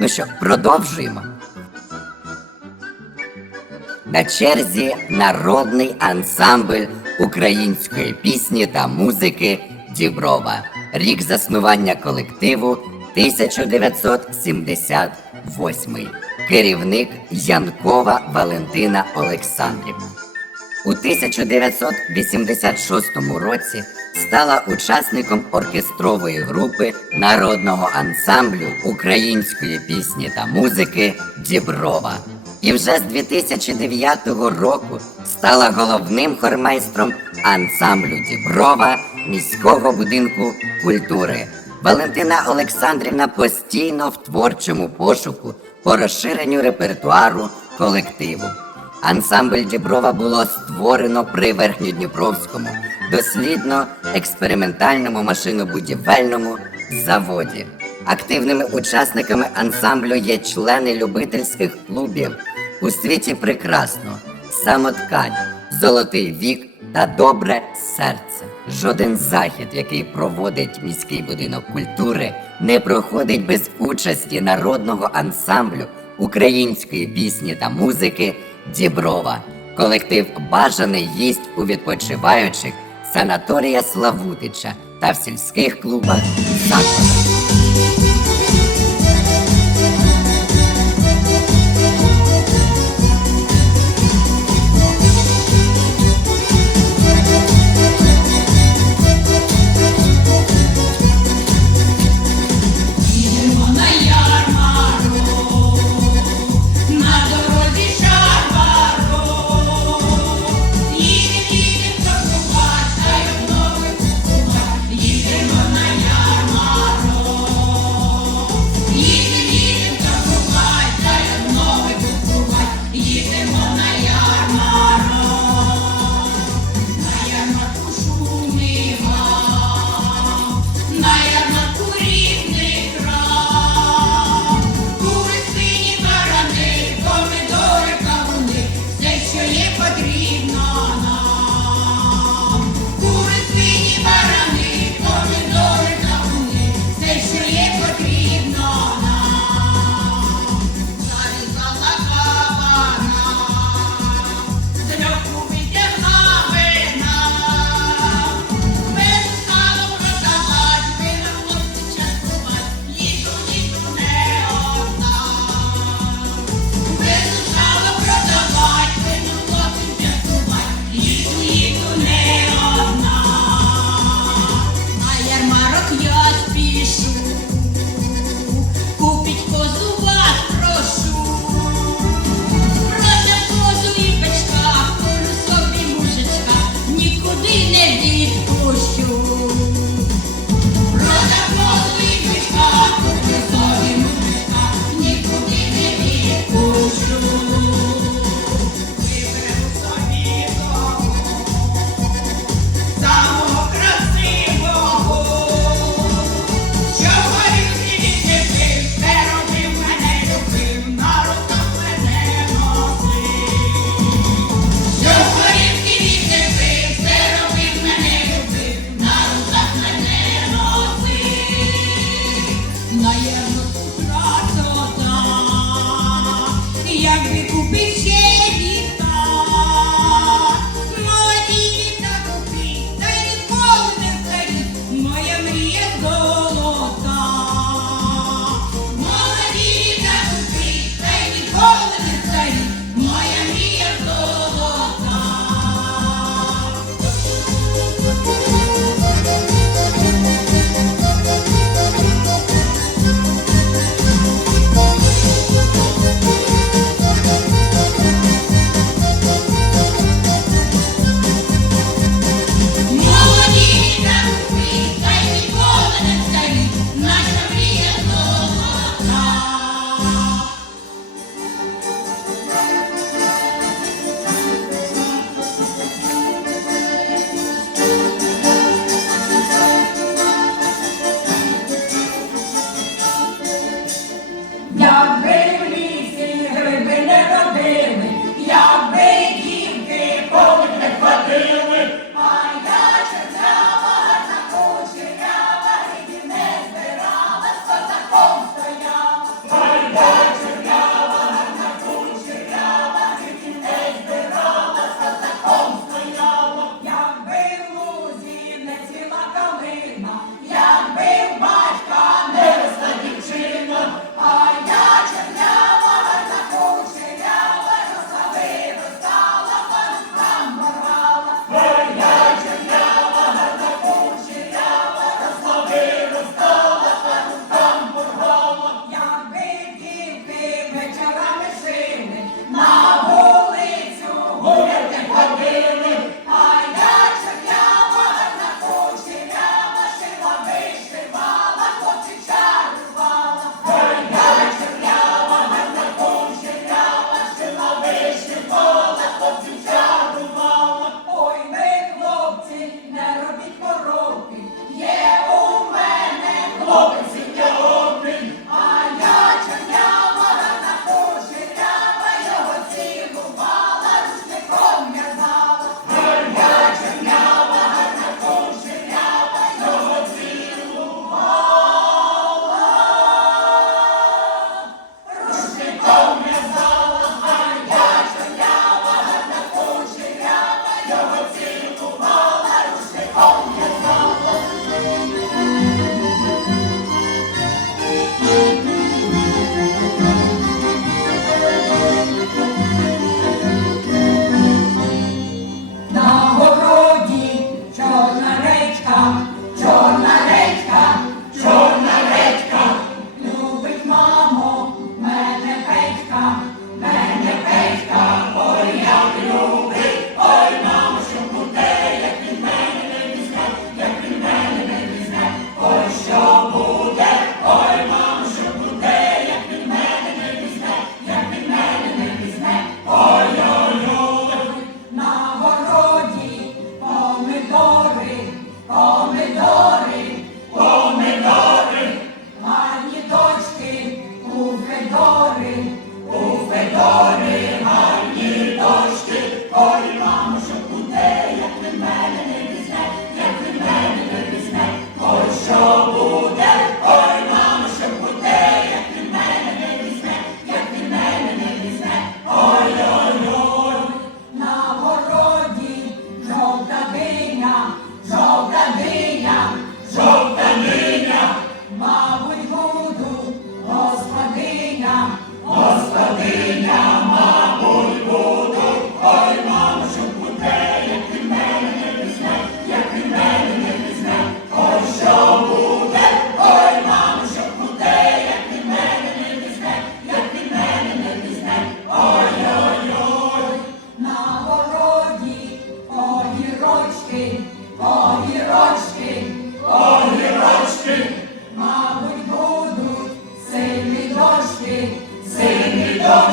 Ну що, продовжуємо. На черзі народний ансамбль української пісні та музики Діброва. Рік заснування колективу 1978. Керівник Янкова Валентина Олександрівна. У 1986 році стала учасником оркестрової групи народного ансамблю української пісні та музики Діброва. І вже з 2009 року стала головним хормайстром ансамблю Діброва міського будинку культури. Валентина Олександрівна постійно в творчому пошуку по розширенню репертуару колективу. Ансамбль Діброва було створено при Верхньодніпровському дослідно-експериментальному машинобудівельному заводі. Активними учасниками ансамблю є члени любительських клубів у світі прекрасно, самоткань, золотий вік та добре серце. Жоден захід, який проводить міський будинок культури, не проходить без участі народного ансамблю української пісні та музики Діброва. Колектив бажаний їсть у відпочиваючих санаторія Славутича та в сільських клубах закладах. We can. All На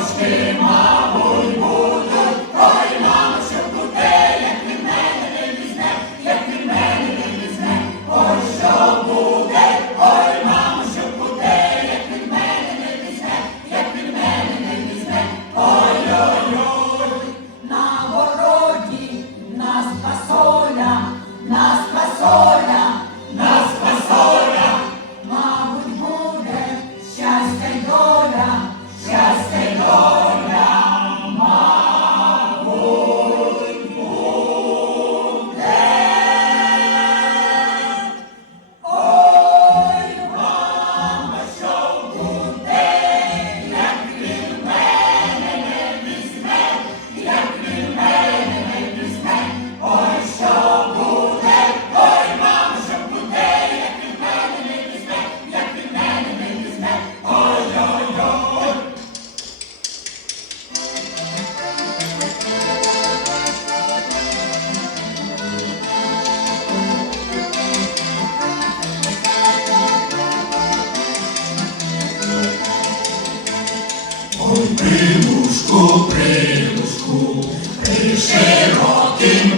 При широкім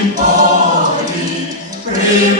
полі, при